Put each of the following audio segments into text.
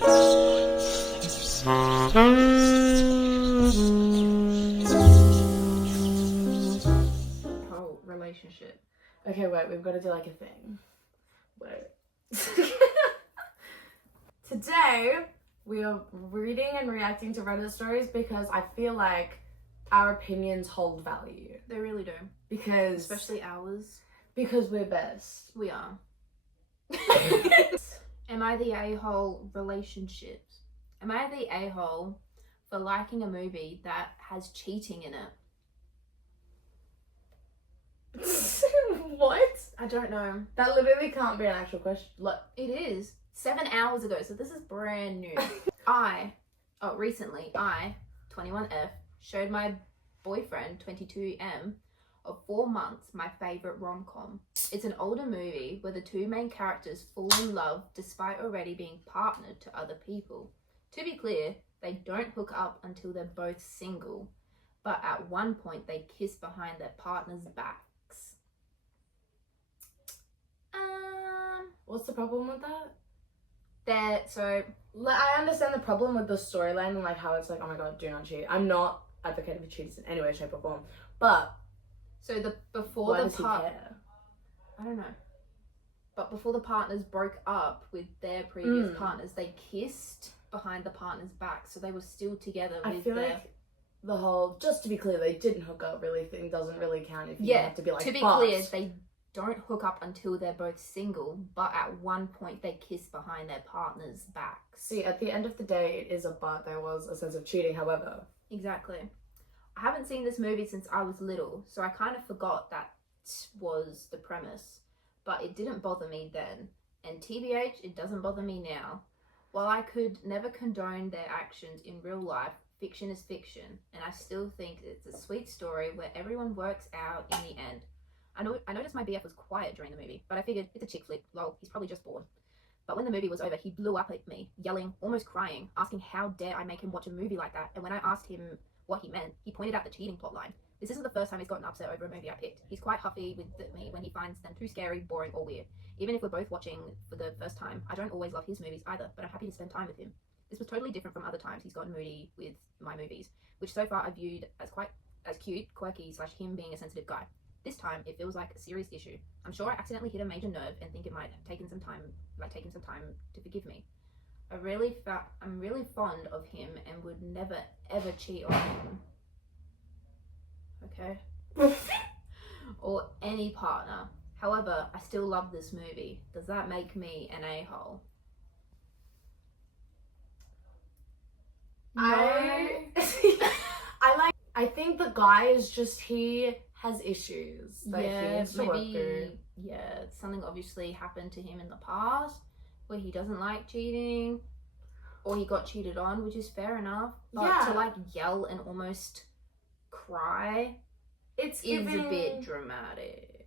Whole relationship. Okay, wait, we've got to do like a thing. Wait. Today, we are reading and reacting to Reddit stories because I feel like our opinions hold value. They really do. Because... especially ours. Because we're best. We are. Am I the a-hole relationships? Am I the a-hole for liking a movie that has cheating in it? What? I don't know. That literally can't be an actual question. Look. It is. 7 hours ago, so this is brand new. Recently, 21F, showed my boyfriend, 22M, of 4 months, my favourite rom-com. It's an older movie where the two main characters fall in love despite already being partnered to other people. To be clear, they don't hook up until they're both single, but at one point they kiss behind their partner's backs. What's the problem with that? I I understand the problem with the storyline and like how it's like, oh my god, do not cheat. I'm not advocating for cheaters in any way, shape or form. But before does he care? I don't know. But before the partners broke up with their previous partners, they kissed behind the partner's back, so they were still together. I feel like the whole, just to be clear, they didn't hook up really thing doesn't really count if you have to be like, to be clear, they don't hook up until they're both single, but at one point they kiss behind their partner's backs. See, at the end of the day, it is a but. There was a sense of cheating, however. Exactly. I haven't seen this movie since I was little, so I kind of forgot that was the premise, but it didn't bother me then, and TBH, it doesn't bother me now. While I could never condone their actions in real life, fiction is fiction, and I still think it's a sweet story where everyone works out in the end. I noticed my BF was quiet during the movie, but I figured it's a chick flick, lol, he's probably just bored. But when the movie was over, he blew up at me, yelling, almost crying, asking how dare I make him watch a movie like that, and when I asked him what he meant, he pointed out the cheating plotline. This isn't the first time he's gotten upset over a movie I picked. He's quite huffy with me when he finds them too scary, boring, or weird. Even if we're both watching for the first time, I don't always love his movies either, but I'm happy to spend time with him. This was totally different from other times he's gotten moody with my movies, which so far I viewed as cute, quirky, / him being a sensitive guy. This time, it feels like a serious issue. I'm sure I accidentally hit a major nerve and think it might have taken some time to forgive me. I'm really fond of him and would never ever cheat on him. Okay? Or any partner. However, I still love this movie. Does that make me an a-hole? I think the guy is just, he has issues that he needs to work through. Yeah, something obviously happened to him in the past where he doesn't like cheating, or he got cheated on, which is fair enough. But to like yell and almost cry, is a bit dramatic.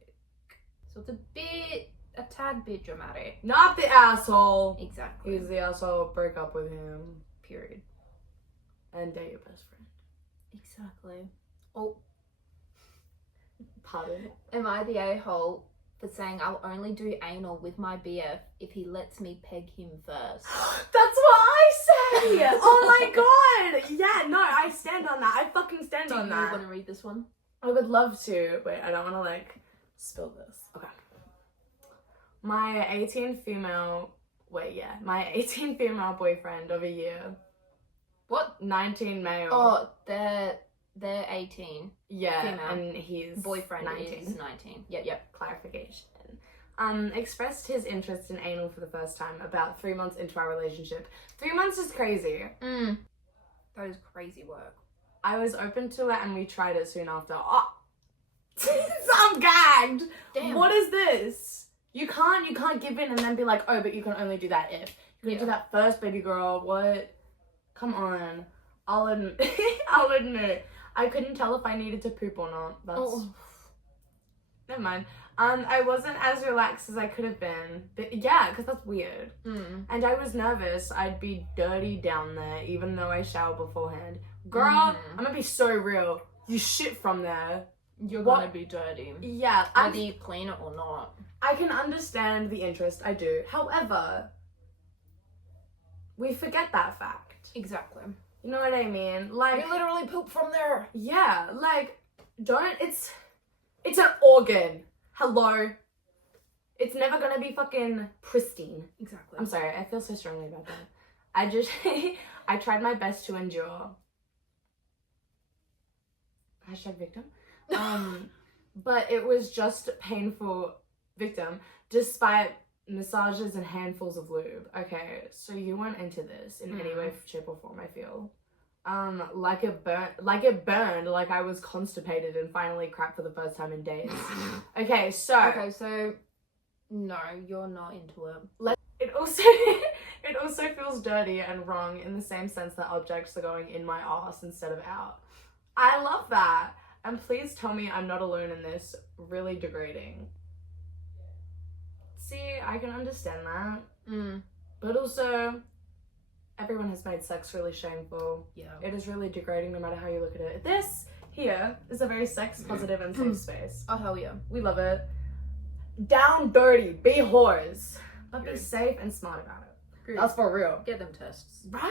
So it's a tad bit dramatic. Not the asshole. Exactly. He's the asshole. Break up with him. Period. And date your best friend. Exactly. Oh. Pardon? Am I the a-hole for saying I'll only do anal with my BF if he lets me peg him first? That's what I say! Oh my god! Yeah, no, I stand on that. I fucking stand on that. Do you want to read this one? I would love to. Wait, I don't want to like spill this. Okay. My 18 female boyfriend of a year. What? 19 male. Oh, they're 18. Yeah, female. and his boyfriend 19. is 19. Yep. Clarification. Expressed his interest in anal for the first time about 3 months into our relationship. 3 months is crazy. That is crazy work. I was open to it and we tried it soon after. Oh. I'm gagged. Damn. What is this? You can't give in and then be like, oh, but you can only do that if. You can do that first, baby girl. What? Come on. I'll admit. I couldn't tell if I needed to poop or not. Never mind. I wasn't as relaxed as I could have been. But yeah, because that's weird. And I was nervous I'd be dirty down there, even though I shower beforehand. Girl, I'm gonna be so real. You shit from there. You're gonna be dirty. Yeah. Whether you clean it or not. I can understand the interest, I do. However, we forget that fact. Exactly. You know what I mean? Like, You literally poop from there. yeah, like, it's an organ. Hello. It's never gonna be fucking pristine. Exactly. I'm sorry, I feel so strongly about that. I tried my best to endure. Hashtag victim. But it was just painful, victim, despite massages and handfuls of lube. Okay, so you went into this in any way, shape, or form, I feel. Like it burned, like I was constipated and finally crapped for the first time in days. Okay, so no, you're not into it. It also feels dirty and wrong in the same sense that objects are going in my ass instead of out. I love that. And please tell me I'm not alone in this. Really degrading. See, I can understand that. But also, everyone has made sex really shameful. Yeah. It is really degrading no matter how you look at it. This here is a very sex positive and safe space. Oh, hell yeah. We love it. Down dirty, be whores. But be Good. safe and smart about it. Good. That's for real. Get them tests. Right?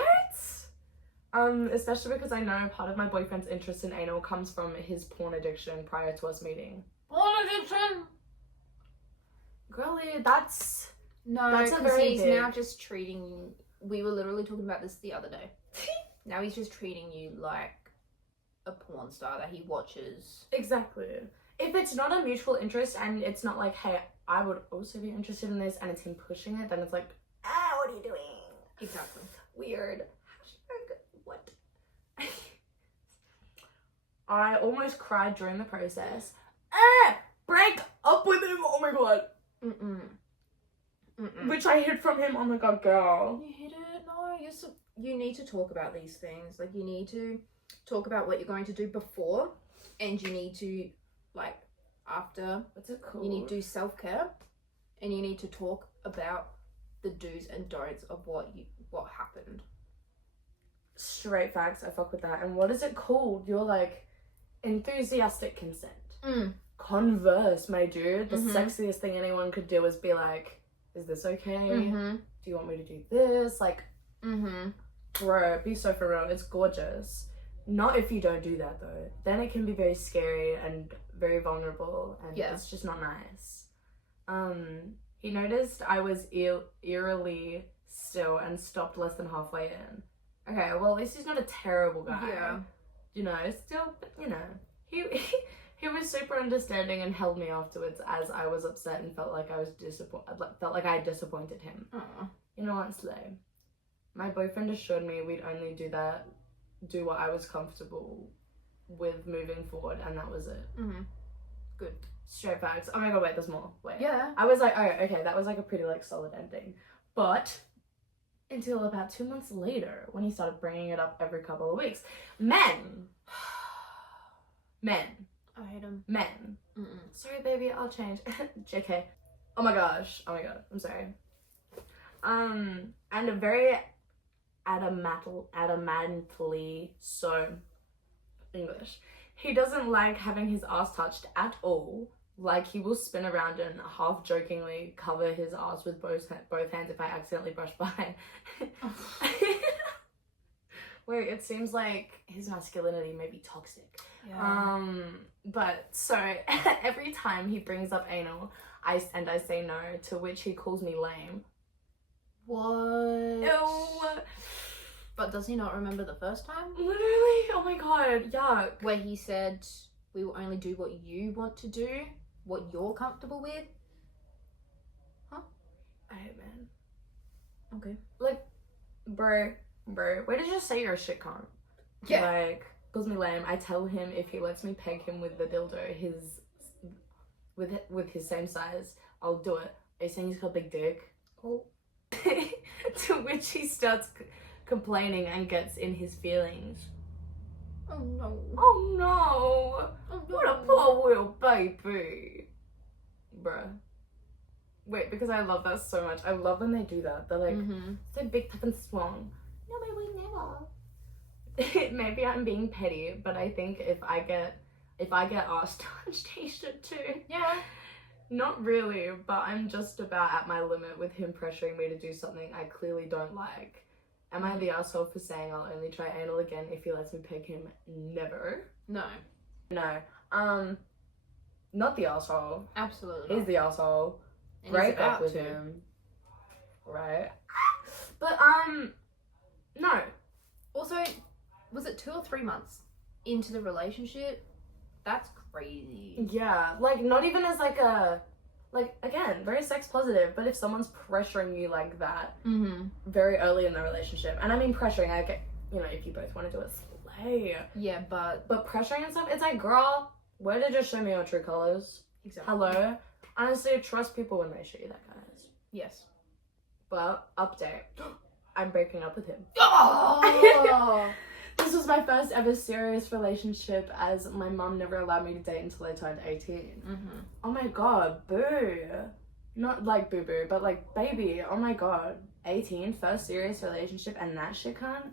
Especially because I know part of my boyfriend's interest in anal comes from his porn addiction prior to us meeting. Porn addiction? Girlie, that's No, a because very he's big... now just treating you. We were literally talking about this the other day. Now he's just treating you like a porn star that he watches. Exactly. If it's not a mutual interest and it's not like, hey, I would also be interested in this, and it's him pushing it, then it's like, what are you doing? Exactly. Weird. What? I almost cried during the process. Break up with him. Oh my god. Which I hid from him. Oh my god, girl. You hid it? No, you need to talk about these things. Like, you need to talk about what you're going to do before, and you need to, like, after. What's it called? You need to do self-care, and you need to talk about the do's and don'ts of what happened. Straight facts. I fuck with that. And what is it called? You're like enthusiastic consent. Converse, my dude. The sexiest thing anyone could do is be like, is this okay? Do you want me to do this? Like, bro, be so for real. It's gorgeous. Not if you don't do that though. Then it can be very scary and very vulnerable, and it's just not nice. He noticed I was eerily still and stopped less than halfway in. Okay, well, at least he's not a terrible guy. Yeah. You know, still, you know, he was super understanding and held me afterwards as I was upset and felt like I was felt like I had disappointed him. Aww. You know what, Slay? My boyfriend assured me we'd only do what I was comfortable with moving forward, and that was it. Good. Straight facts. Oh my god, wait, there's more. Wait. Yeah. I was like, oh, okay, that was like a pretty like solid ending. But until about 2 months later, when he started bringing it up every couple of weeks. Men. I hate him. Men. Sorry, baby, I'll change. JK. Oh my gosh. I'm sorry. And a very adamantly so English. He doesn't like having his ass touched at all. Like, he will spin around and half jokingly cover his ass with both hands if I accidentally brush by. Wait, it seems like his masculinity may be toxic. Yeah. But so every time he brings up anal, I say no, to which he calls me lame. What? Ew. But does he not remember the first time? Literally? Oh my god, yuck. Where he said, we will only do what you want to do, what you're comfortable with. Huh? I hate men. Okay. Like, bro, where did you just say you're a shit cunt? Yeah. Like, calls me lame. I tell him if he lets me peg him with the dildo, with his same size, I'll do it. Are you saying he's got a big dick? Oh. To which he starts complaining and gets in his feelings. Oh no. Oh no! Oh, no. What a poor little baby. Bruh. Wait, because I love that so much. I love when they do that. They're like, so big, tough, and strong. No, we never. Maybe I'm being petty, but I think if I get ass touched, he should too. Yeah. Not really, but I'm just about at my limit with him pressuring me to do something I clearly don't like. Am I the asshole for saying I'll only try anal again if he lets me peg him? Never. No. No. Not the asshole. Absolutely He's not. the asshole. And Break he's about up with to. him. Right. But no. Also, was it 2 or 3 months into the relationship? That's crazy. Yeah, like not even as like a, like again, very sex positive. But if someone's pressuring you like that very early in the relationship, and I mean pressuring, like, you know, if you both want to do it, slay. Yeah, but pressuring and stuff, it's like, girl, where did you just show me your true colors? exactly. Hello. Honestly, trust people when they show you that, guys. Yes. But update, I'm breaking up with him. Oh. This was my first ever serious relationship, as my mum never allowed me to date until I turned 18. Oh my god, boo. Not like boo boo, but like baby, oh my god. 18, first serious relationship, and that shit cunt?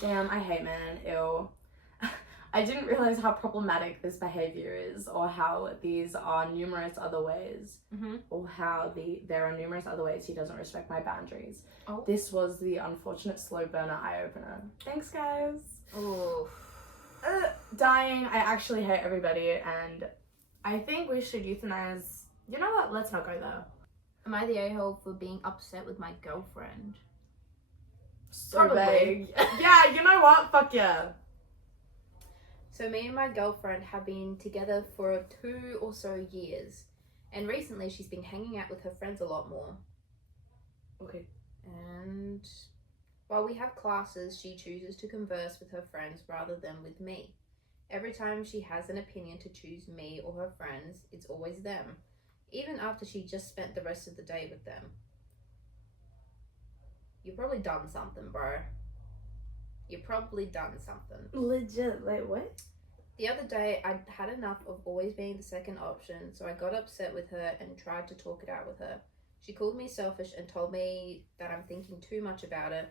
Damn, I hate men, ew. I didn't realize how problematic this behavior is, or how these are numerous other ways, or how there are numerous other ways he doesn't respect my boundaries. Oh. This was the unfortunate slow burner eye opener. Thanks, guys. Oh. Dying. I actually hate everybody, and I think we should euthanize. You know what? Let's not go there. Am I the a-hole for being upset with my girlfriend? So Probably. vague. Yeah, you know what? Fuck yeah. So me and my girlfriend have been together for 2 or so years, and recently she's been hanging out with her friends a lot more. Okay. And while we have classes, she chooses to converse with her friends rather than with me. Every time she has an opinion to choose me or her friends, it's always them, even after she just spent the rest of the day with them. You've probably done something, bro. You've probably done something. Legit. Like, what? The other day, I had enough of always being the second option, so I got upset with her and tried to talk it out with her. She called me selfish and told me that I'm thinking too much about it.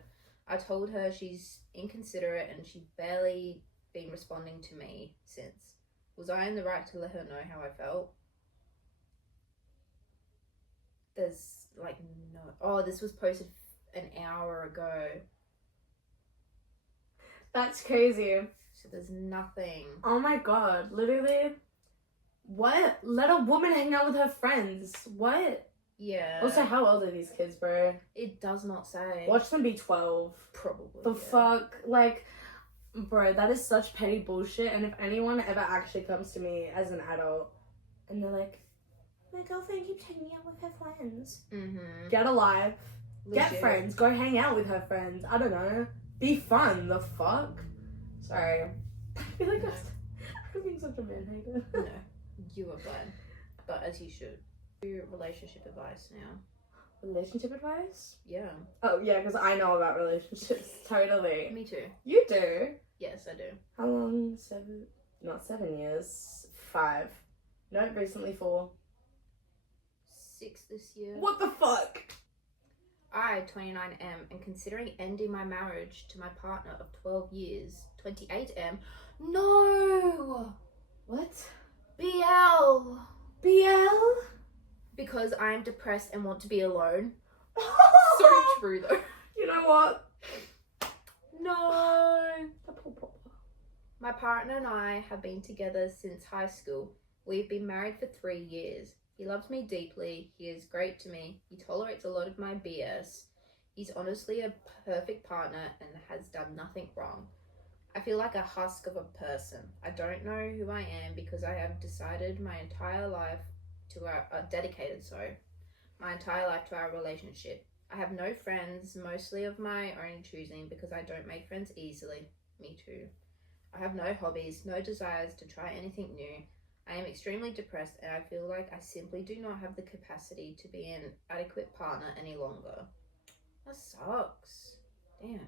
I told her she's inconsiderate and she's barely been responding to me since. Was I in the right to let her know how I felt? There's like no... Oh, this was posted an hour ago. That's crazy. So there's nothing. Oh my god, literally. What? Let a woman hang out with her friends. What? Yeah. Also, how old are these kids, bro? It does not say. Watch them be 12. Probably. The yeah. fuck? Like, bro, that is such petty bullshit. And if anyone ever actually comes to me as an adult and they're like, my girlfriend keeps hanging out with her friends. Get alive. Legit. Get friends. Go hang out with her friends. I don't know. Be fun. The fuck? Sorry. I feel like I'm being such a man hater. No, you are fine. But as you should. Your relationship advice now. Relationship advice? Yeah. Oh, yeah, because I know about relationships. Totally. Me too. You do? Yes, I do. How long? 7? Not 7 years. 5. No, recently 4. 6 this year. What the fuck? I, 29 am, and considering ending my marriage to my partner of 12 years, 28 am. No! What? BL! BL? Because I am depressed and want to be alone. So true though. You know what? No! My partner and I have been together since high school. We've been married for 3 years. He loves me deeply. He is great to me. He tolerates a lot of my BS. He's honestly a perfect partner and has done nothing wrong. I feel like a husk of a person. I don't know who I am because I have decided my entire life to my entire life to our relationship. I have no friends, mostly of my own choosing because I don't make friends easily. Me too. I have no hobbies, no desires to try anything new. I am extremely depressed and I feel like I simply do not have the capacity to be an adequate partner any longer. That sucks. Damn.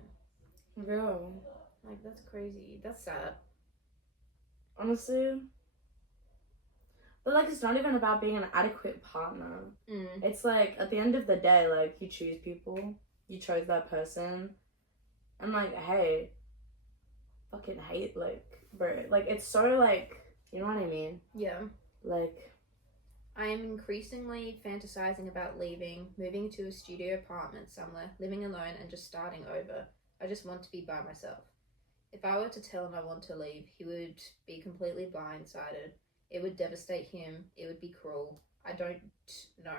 Real. Like, that's crazy. That's sad. Honestly. But, like, it's not even about being an adequate partner. It's like, at the end of the day, like, you choose people. You chose that person. And, like, hey. Fucking hate, like, bro. Like, it's so, like, you know what I mean? Yeah. Like, I am increasingly fantasizing about leaving, moving to a studio apartment somewhere, living alone and just starting over. I just want to be by myself. If I were to tell him I want to leave, he would be completely blindsided. It would devastate him. It would be cruel. I don't know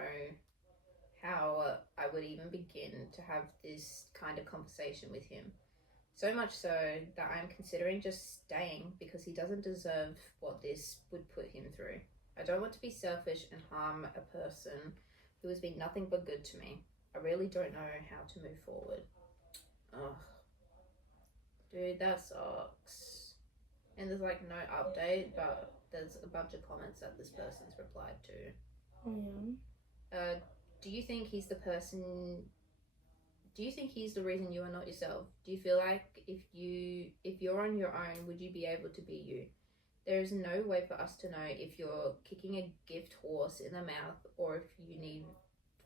how I would even begin to have this kind of conversation with him. So much so that I'm considering just staying because he doesn't deserve what this would put him through. I don't want to be selfish and harm a person who has been nothing but good to me. I really don't know how to move forward. Ugh. Dude, that sucks. And there's like no update, but there's a bunch of comments that this person's replied to. Yeah. Do you think he's the person? Do you think he's the reason you are not yourself? Do you feel like if you're on your own, would you be able to be you? There is no way for us to know if you're kicking a gift horse in the mouth or if you need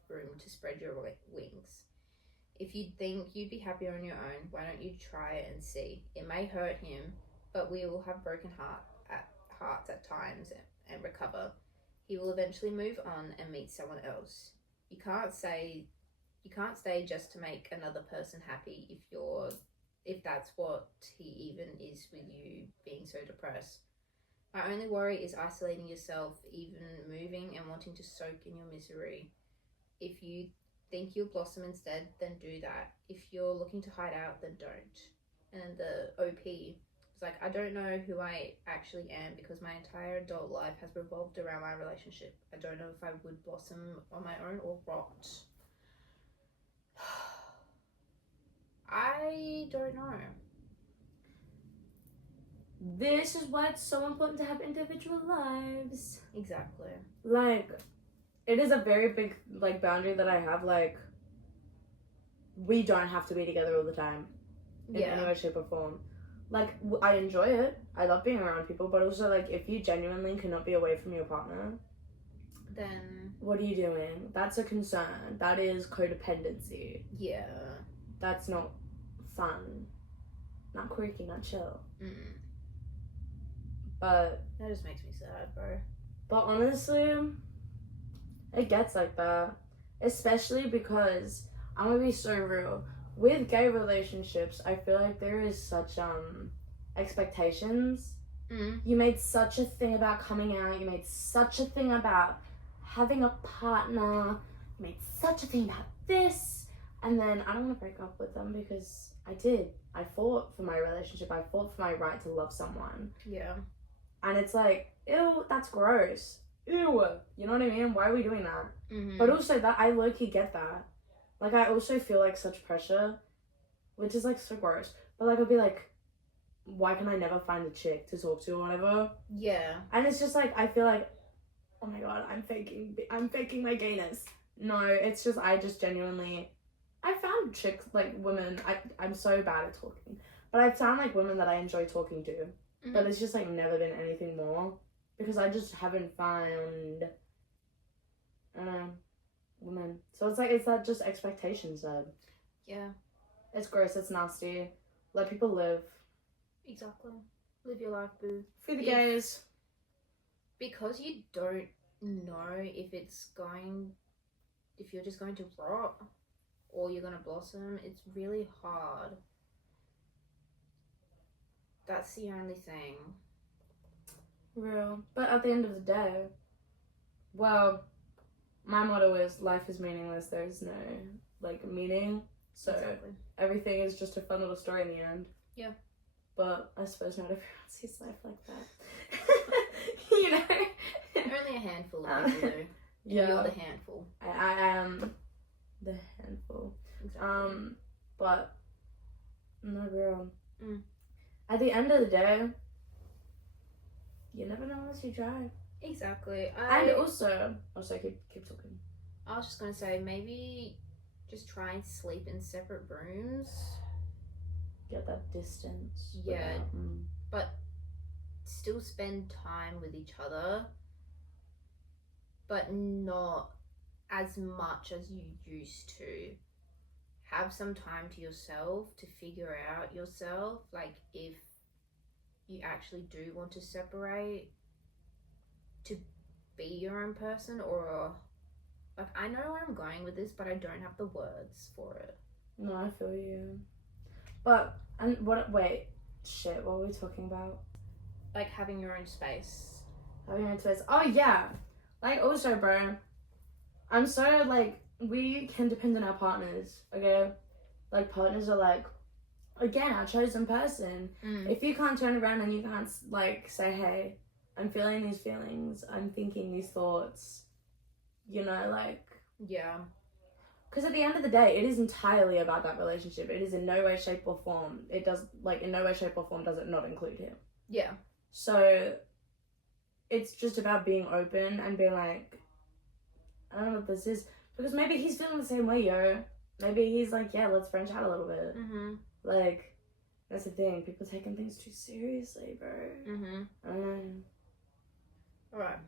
room to spread your wings. If you think you'd be happier on your own, why don't you try it and see? It may hurt him, but we will have broken hearts at times and recover. He will eventually move on and meet someone else. You can't stay just to make another person happy if that's what he even is with you being so depressed. My only worry is isolating yourself, even moving and wanting to soak in your misery. If you think you'll blossom instead, then do that. If you're looking to hide out, then don't. And then the OP was like, I don't know who I actually am because my entire adult life has revolved around my relationship. I don't know if I would blossom on my own or rot. I don't know. This is why it's so important to have individual lives. Exactly. Like, it is a very big, like, boundary that I have. Like, we don't have to be together all the time. In any way, shape, or form. Like, I enjoy it. I love being around people. But also, like, if you genuinely cannot be away from your partner, then what are you doing? That's a concern. That is codependency. Yeah. That's not fun. Not quirky, not chill. But that just makes me sad, bro. But honestly, it gets like that. Especially because, I'm gonna be so real, with gay relationships, I feel like there is such expectations. You made such a thing about coming out, you made such a thing about having a partner, you made such a thing about this, and then I don't want to break up with them because I did. I fought for my relationship, I fought for my right to love someone. Yeah. And it's like, ew, that's gross. Ew. You know what I mean? Why are we doing that? But also, that I low-key get that. Like, I also feel like such pressure, which is like so gross. But like, I'll be like, why can I never find a chick to talk to or whatever? Yeah. And it's just like, I feel like, oh my god, I'm faking my gayness. No, it's just, I just genuinely, I found chicks, like women, I'm so bad at talking. But I've found like women that I enjoy talking to. But it's just like never been anything more. Because I just haven't found, I don't know, women. So it's like, it's that just expectations that. Yeah. It's gross, it's nasty. Let people live. Exactly. Live your life, boo. Free the gays. Because you don't know if you're just going to rot or you're going to blossom, it's really hard. That's the only thing. Real. But at the end of the day, well, my motto is life is meaningless. There's no, like, meaning. So exactly. Everything is just a fun little story in the end. Yeah. But I suppose not everyone sees life like that. You know? Only a handful of people do. Yeah. You're the handful. I am the handful. Exactly. But, no, girl. At the end of the day, you never know unless you try. Exactly. And also keep talking. I was just gonna say, maybe just try and sleep in separate rooms. Get that distance. Yeah. But still spend time with each other, but not as much as you used to. Have some time to yourself to figure out yourself, like if you actually do want to separate to be your own person, or like, I know where I'm going with this, but I don't have the words for it. No, I feel you. But, and what, wait, shit, what were we talking about? Like having your own space. Having your own space. Oh, yeah. Like, also, bro, I'm so, like, we can depend on our partners, okay? Like, partners are, like, again, our chosen person. If you can't turn around and you can't, like, say, hey, I'm feeling these feelings, I'm thinking these thoughts, you know, like... Yeah. Because at the end of the day, it is entirely about that relationship. It is in no way, shape, or form. It does, like, in no way, shape, or form does it not include him. Yeah. So, it's just about being open and being like, I don't know what this is. Because maybe he's feeling the same way, yo. Maybe he's like, yeah, let's branch out a little bit. Like, that's the thing. People taking things too seriously, bro. Alright.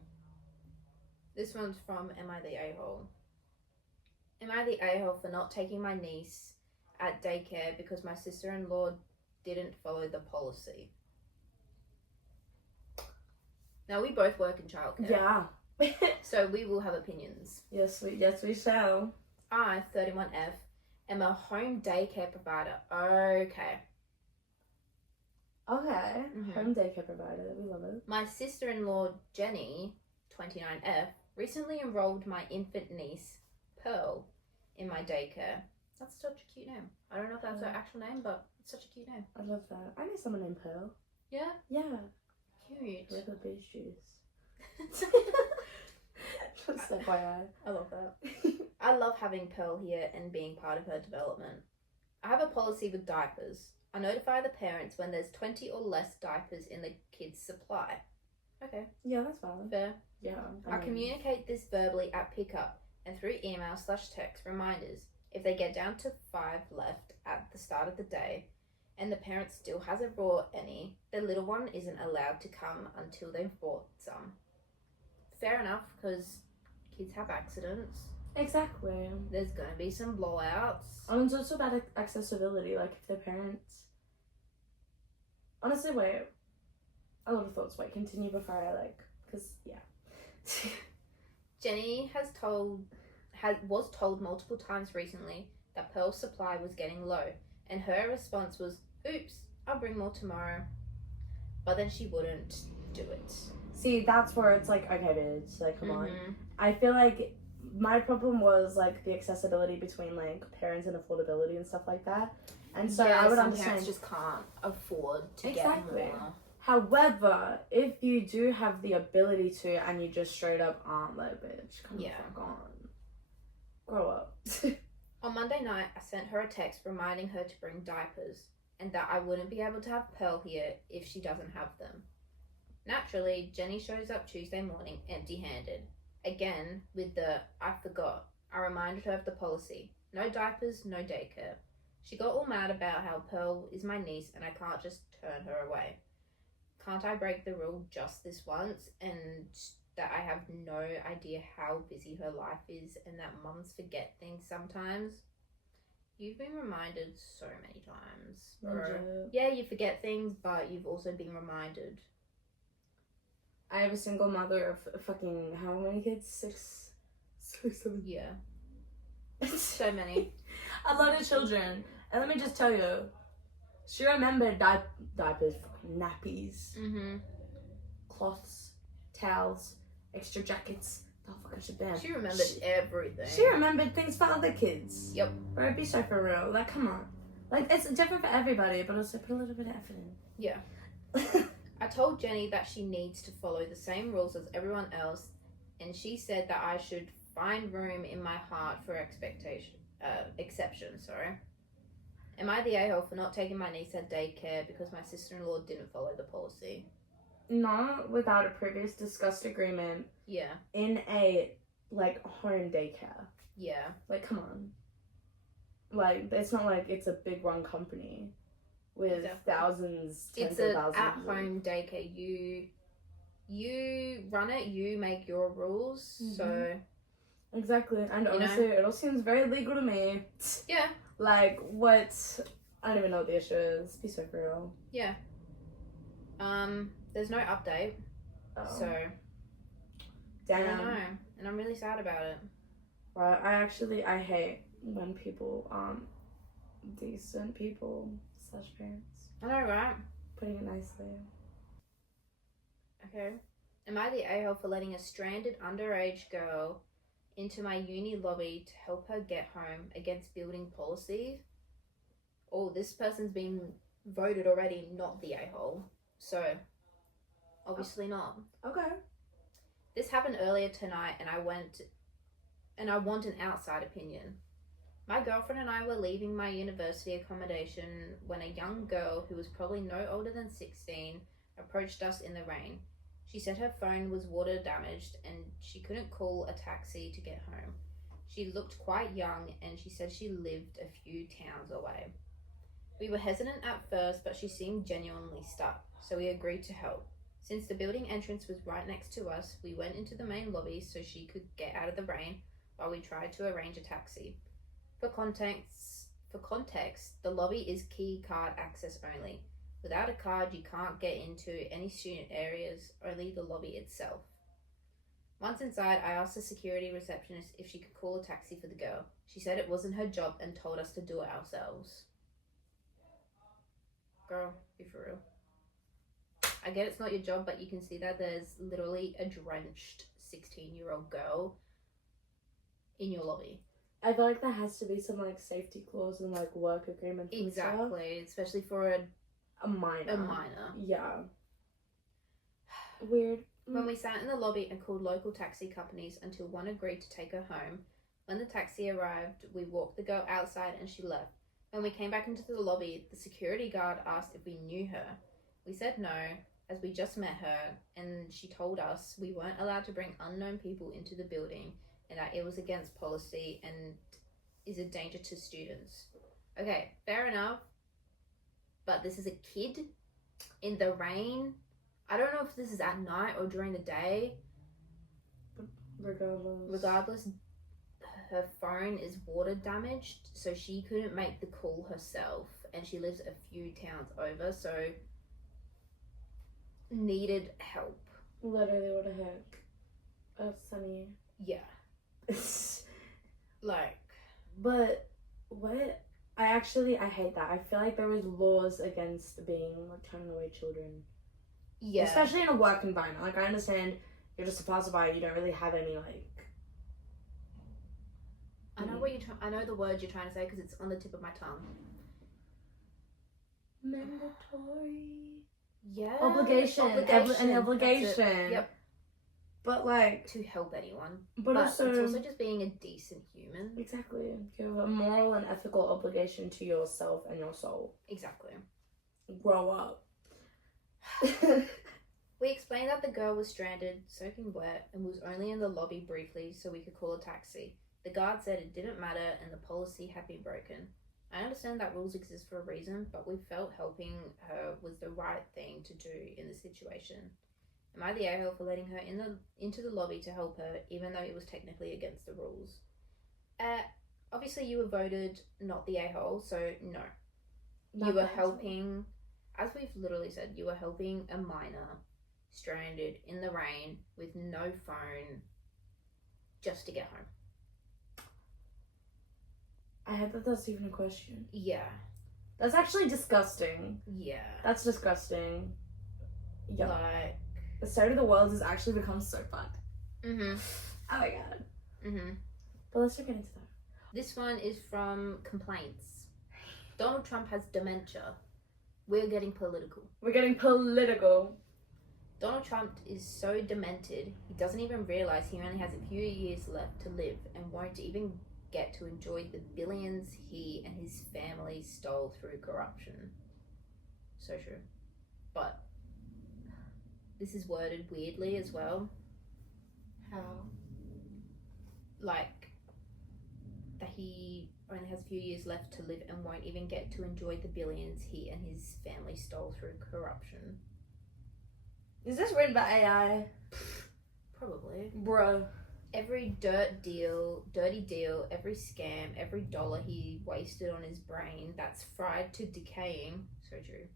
This one's from Am I the A-hole? Am I the a-hole for not taking my niece at daycare because my sister-in-law didn't follow the policy? Now, we both work in childcare. Yeah. So we will have opinions. Yes, we shall. I, 31F, am a home daycare provider. Okay. Home daycare provider. We love it. My sister-in-law, Jenny, 29F, recently enrolled my infant niece, Pearl, in my daycare. That's such a cute name. I don't know if that's her actual name, but it's such a cute name. I love that. I know someone named Pearl. Yeah? Yeah. Cute. With a beach juice. Just FYI. I love that. I love having Pearl here and being part of her development. I have a policy with diapers. I notify the parents when there's 20 or less diapers in the kids' supply. Okay. Yeah, that's valid. Fair. Yeah. I communicate this verbally at pickup and through email/text reminders. If they get down to 5 left at the start of the day and the parent still hasn't brought any, the little one isn't allowed to come until they've brought some. Fair enough, because kids have accidents. Exactly. There's going to be some blowouts. And it's also about accessibility. Like, if their parents... Honestly, wait. A lot of thoughts. Wait, continue before I, like... Because, yeah. Jenny was told multiple times recently that Pearl's supply was getting low, and her response was, oops, I'll bring more tomorrow. But then she wouldn't do it. See, that's where it's like, okay, bitch, like, come on. I feel like my problem was, like, the accessibility between, like, parents and affordability and stuff like that. And so I would understand. Parents just can't afford to get more. However, if you do have the ability to and you just straight up aren't, like, bitch, come the fuck on. Grow up. On Monday night, I sent her a text reminding her to bring diapers and that I wouldn't be able to have Pearl here if she doesn't have them. Naturally, Jenny shows up Tuesday morning empty-handed. Again, with the I forgot. I reminded her of the policy. No diapers, no daycare. She got all mad about how Pearl is my niece and I can't just turn her away. Can't I break the rule just this once and that I have no idea how busy her life is and that mums forget things sometimes? You've been reminded so many times. Yeah, you forget things, but you've also been reminded. I have a single mother of fucking, how many kids? 6, 7. Yeah. So many. A lot of children. And let me just tell you, she remembered diapers, fucking nappies, cloths, towels, extra jackets, the whole fucking shebang. She remembered everything. She remembered things for other kids. Yep. Bro, be so for real. Like, come on. Like, it's different for everybody, but also put a little bit of effort in. Yeah. I told Jenny that she needs to follow the same rules as everyone else, and she said that I should find room in my heart for exception. Am I the a-hole for not taking my niece at daycare because my sister-in-law didn't follow the policy? Not without a previous discussed agreement. Yeah. In a, like, home daycare. Yeah. Like, come on. Like, it's not like it's a big run company with thousands, tens of thousands. It's an at-home daycare. You run it, you make your rules, so... Exactly, and honestly, it all seems very legal to me. Yeah. Like, what... I don't even know what the issue is. Be so for real. Yeah. There's no update, so... Damn. I don't know, and I'm really sad about it. Right, I hate when people aren't decent people. slash parents. I know, right? Putting it nicely. Okay. Am I the a-hole for letting a stranded underage girl into my uni lobby to help her get home against building policy? Oh, this person's been voted already not the a-hole. So, obviously not. Okay. This happened earlier tonight and I want an outside opinion. My girlfriend and I were leaving my university accommodation when a young girl who was probably no older than 16 approached us in the rain. She said her phone was water damaged and she couldn't call a taxi to get home. She looked quite young and she said she lived a few towns away. We were hesitant at first, but she seemed genuinely stuck, so we agreed to help. Since the building entrance was right next to us, we went into the main lobby so she could get out of the rain while we tried to arrange a taxi. For context, the lobby is key card access only. Without a card, you can't get into any student areas, only the lobby itself. Once inside, I asked the security receptionist if she could call a taxi for the girl. She said it wasn't her job and told us to do it ourselves. Girl, be for real. I get it's not your job, but you can see that there's literally a drenched 16-year-old girl in your lobby. I feel like there has to be some like safety clause and like work agreements. Exactly, especially for a minor. Yeah. Weird. When we sat in the lobby and called local taxi companies until one agreed to take her home, when the taxi arrived, we walked the girl outside and she left. When we came back into the lobby, the security guard asked if we knew her. We said no, as we just met her, and she told us we weren't allowed to bring unknown people into the building and that it was against policy and is a danger to students. Okay, fair enough, but this is a kid in the rain. I don't know if this is at night or during the day. Regardless, her phone is water damaged, so she couldn't make the call herself, and she lives a few towns over, so needed help. Literally, what the heck? That's Sunny. Yeah. Like, but what? I hate that. I feel like there is laws against being like turning away children. Yeah. Especially in a work environment. Like, I understand you're just a passerby. You don't really have any like. I know I know the word you're trying to say because it's on the tip of my tongue. Mandatory. Yeah. Obligation. An obligation. Yep. But like to help anyone. But also it's also just being a decent human. Exactly. You have a moral and ethical obligation to yourself and your soul. Exactly. Grow up. We explained that the girl was stranded, soaking wet, and was only in the lobby briefly so we could call a taxi. The guard said it didn't matter and the policy had been broken. I understand that rules exist for a reason, but we felt helping her was the right thing to do in the situation. Am I the a-hole for letting her into the lobby to help her, even though it was technically against the rules? Obviously you were voted not the a-hole, so no. You were helping, as we've literally said, you were helping a minor stranded in the rain with no phone just to get home. I hope that that's even a question. Yeah. That's actually disgusting. Yeah. That's disgusting. Yeah. Like, the state of the world has actually become so fun. Mm-hmm. Oh my god. Mm-hmm. But let's not get into that. This one is from complaints. Donald Trump has dementia. We're getting political. We're getting political. Donald Trump is so demented, he doesn't even realize he only has a few years left to live and won't even get to enjoy the billions he and his family stole through corruption. So true. But this is worded weirdly as well. How? Like, that he only has a few years left to live and won't even get to enjoy the billions he and his family stole through corruption. Is this written by AI? Probably. Bruh. Every dirty deal, every scam, every dollar he wasted on his brain that's fried to decaying. So true.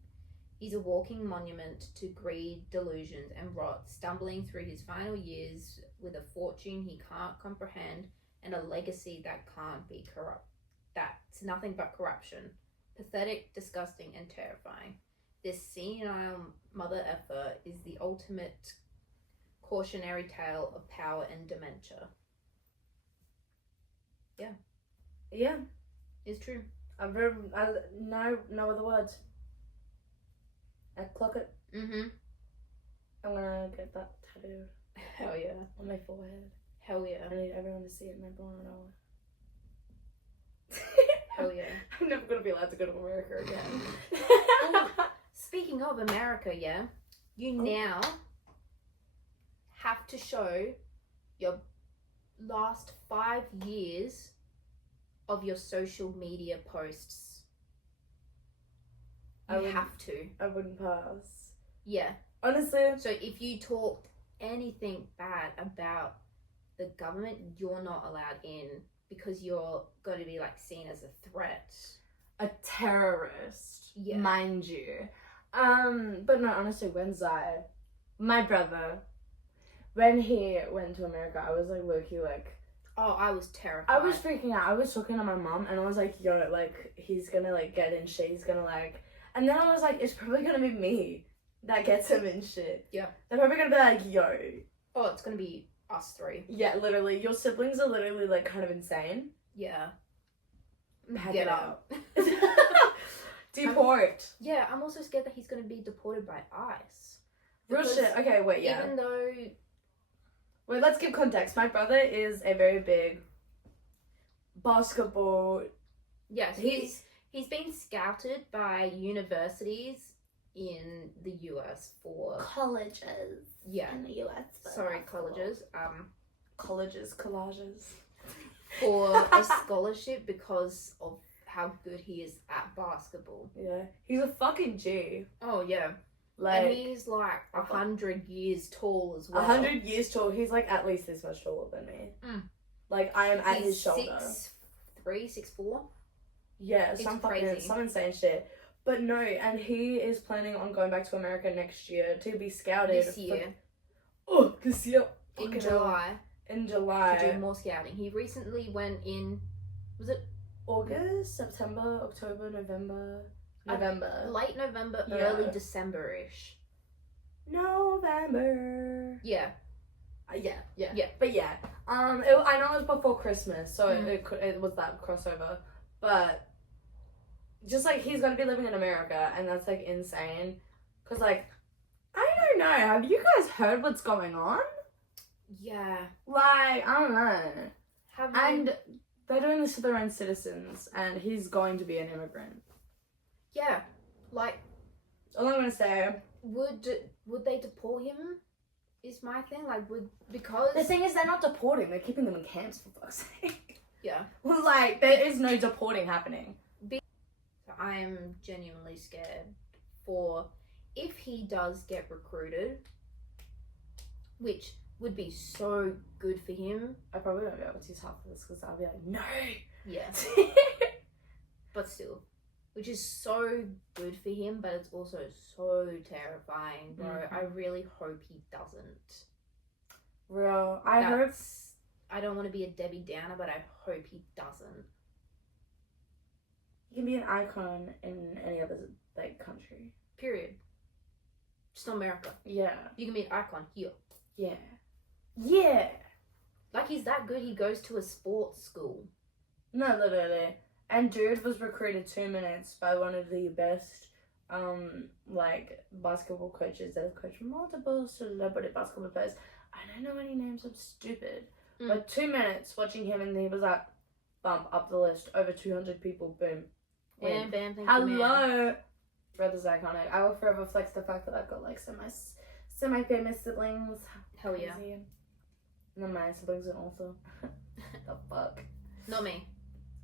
He's a walking monument to greed, delusions, and rot, stumbling through his final years with a fortune he can't comprehend and a legacy that can't be corrupt. That's nothing but corruption. Pathetic, disgusting, and terrifying. This senile mother effer is the ultimate cautionary tale of power and dementia. Yeah. It's true. No other words. I clock it. Mm-hmm. I'm gonna get that tattooed Hell yeah. on my forehead. Hell yeah. I need everyone to see it and everyone to know it. Hell yeah. I'm never gonna be allowed to go to America again. Speaking of America, yeah, you now have to show your last 5 years of your social media posts. You have to. I wouldn't pass. Yeah. Honestly. So if you talked anything bad about the government, you're not allowed in because you're going to be like seen as a threat. A terrorist. Yeah. Mind you. But no, honestly, when my brother, when he went to America, I was like low-key like, oh, I was terrified. I was freaking out. I was talking to my mom and I was like, yo, like, he's gonna like get in shit, he's gonna like, and then I was like, it's probably gonna be me that gets him in shit. Yeah. They're probably gonna be like, yo. Oh, it's gonna be us three. Yeah, literally. Your siblings are literally like kind of insane. Yeah. Pack Get it out. up. Deport. Yeah, I'm also scared that he's gonna be deported by ICE. Real Because shit. Okay, wait, yeah. Even though... Wait, let's give context. My brother is a very big basketball. Yes, he's been scouted by universities in the US for Colleges. Yeah. In the US. Sorry, colleges. Collages. For a scholarship because of how good he is at basketball. Yeah. He's a fucking G. Oh yeah. Like, and he's like 100 years tall as well. 100 years tall. He's like at least this much taller than me. Mm. Like I am at He's his shoulder. 6'3", 6'4". Yeah, It's some crazy. some insane shit. But no, and he is planning on going back to America next year to be scouted. This year. This year. In Fucking July. hell. In July. To do more scouting. He recently went in... Was it August, September, October, November. late November, Yeah. early December-ish? November. Yeah. Yeah. But yeah, I know it was before Christmas, so it was that crossover. But just like he's gonna be living in America, and that's like insane. Cause like I don't know. Have you guys heard what's going on? Yeah. Like I don't know. Have you... And they're doing this to their own citizens, and he's going to be an immigrant. Yeah. Like, All I'm gonna say. would they deport him? Is my thing. Like, because... The thing is, they're not deporting. They're keeping them in camps, for fuck's sake. Yeah. Like, there is no deporting happening. I am genuinely scared for if he does get recruited, which would be so good for him. I probably won't be able to use half of this because I'll be like, no. Yeah. But still. Which is so good for him, but it's also so terrifying, bro. Mhm. I really hope he doesn't. Real. I hope. I don't want to be a Debbie Downer, but I hope he doesn't. You can be an icon in any other like country. Period. Just not America. Yeah. You can be an icon here. Yeah. Yeah. Like, he's that good, he goes to a sports school. No, literally. And dude was recruited 2 minutes by one of the best, like, basketball coaches that have coached multiple celebrity basketball players. I don't know any names, I'm stupid. But 2 minutes watching him, and he was like, bump up the list, over 200 people, boom. Bam, bam, thank you, man. Hello! Brother's iconic. I will forever flex the fact that I've got, like, semi-famous siblings. Hell yeah. Crazy. And then my siblings are also. The fuck? Not me.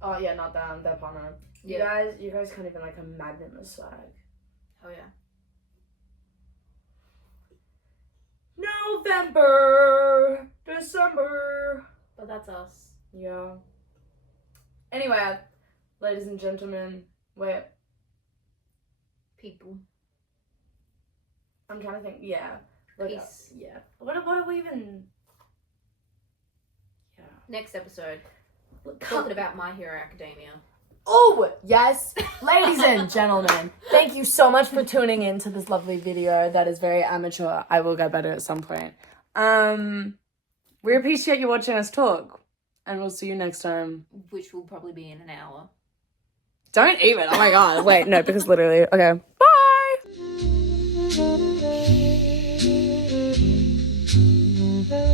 Oh yeah, not them. Their partner. Yeah. You guys can't even like imagine the swag. Hell yeah. November, December. But that's us. Yeah. Anyway, ladies and gentlemen, wait. People. I'm trying to think. Yeah. Look up. Peace. Yeah. What are we even? Yeah. Next episode. Look, Talking about My Hero Academia. Oh, yes. Ladies and gentlemen, thank you so much for tuning in to this lovely video that is very amateur. I will get better at some point. We appreciate you watching us talk, and we'll see you next time. Which will probably be in an hour. Don't even. Oh my god. Wait, no, because literally. Okay. Bye.